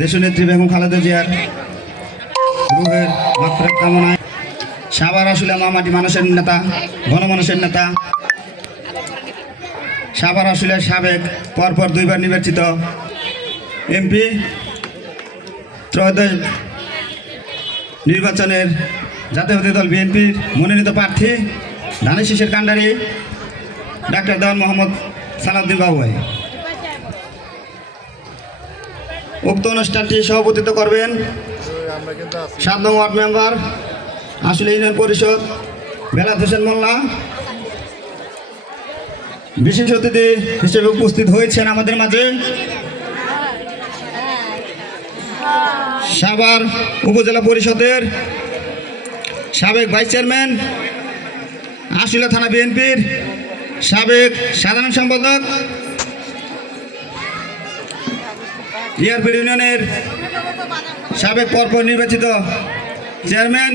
দেশনেত্রী বেগম খালেদা জিয়ার রুহের মাগফিরাত কামনায় সাভার আশুলিয়া মামাটি মানুষের নেতা, গণমানুষের নেতা, সাভার আশুলিয়ার সাবেক পরপর 2বার নির্বাচিত এমপি, ত্রয়োদশ নির্বাচনের জাতীয়তাবাদী দল বিএনপির মনোনীত প্রার্থী ধানের শীষের কাণ্ডারি ডাক্তার দেওয়ান মোহাম্মদ সালাউদ্দিন বাবু ভাই। উক্ত অনুষ্ঠানটি সভাপতিত্ব করবেন 7 নং ওয়ার্ড মেম্বার আশুলিয়া ইউনিয়ন পরিষদ বেলায়েত হোসেন মোল্লা। বিশেষ অতিথি হিসেবে উপস্থিত হয়েছেন আমাদের মাঝে সাভার উপজেলা পরিষদের সাবেক ভাইস চেয়ারম্যান, আশুলিয়া থানা বিএনপির সাবেক সাধারণ সম্পাদক, ইয়ারপুর ইউনিয়নের সাবেক পরপর নির্বাচিত চেয়ারম্যান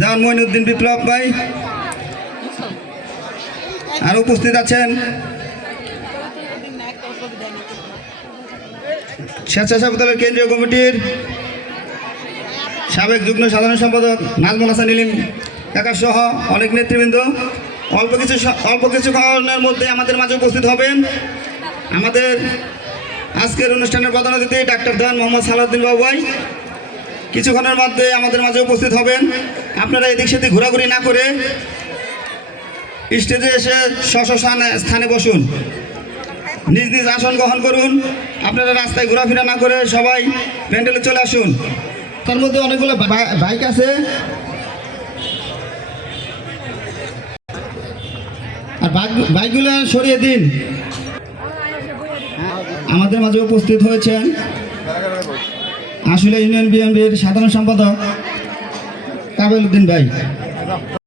দেওয়ান মঈনুদ্দিন বিপ্লব ভাই। আর উপস্থিত আছেন স্বেচ্ছাসেবক দলের কেন্দ্রীয় কমিটির সাবেক যুগ্ম সাধারণ সম্পাদক নাজমুল হাসান ইলিম কাকা সহ অনেক নেতৃবৃন্দ। অল্প কিছু কারণের মধ্যে আমাদের মাঝে উপস্থিত হবেন আমাদের আজকের অনুষ্ঠানের প্রধান অতিথি ডাক্তার দেওয়ান মোহাম্মদ সালাউদ্দিন বাবু ভাই। কিছুক্ষণের মধ্যে আমাদের মাঝে উপস্থিত হবেন। আপনারা এদিক সেদিক ঘোরাঘুরি না করে স্টেজে এসে স্ব স্থানে বসুন, নিজ নিজ আসন গ্রহণ করুন। আপনারা রাস্তায় ঘোরাফেরা না করে সবাই প্যান্ডেলে চলে আসুন। তার মধ্যে অনেকগুলো বাইক আছে, আর বাইকগুলো সরিয়ে দিন। আমাদের মাঝে উপস্থিত হয়েছেন আশুলিয়া ইউনিয়ন বিএনপির সাধারণ সম্পাদক কাবেল উদ্দিন ভাই।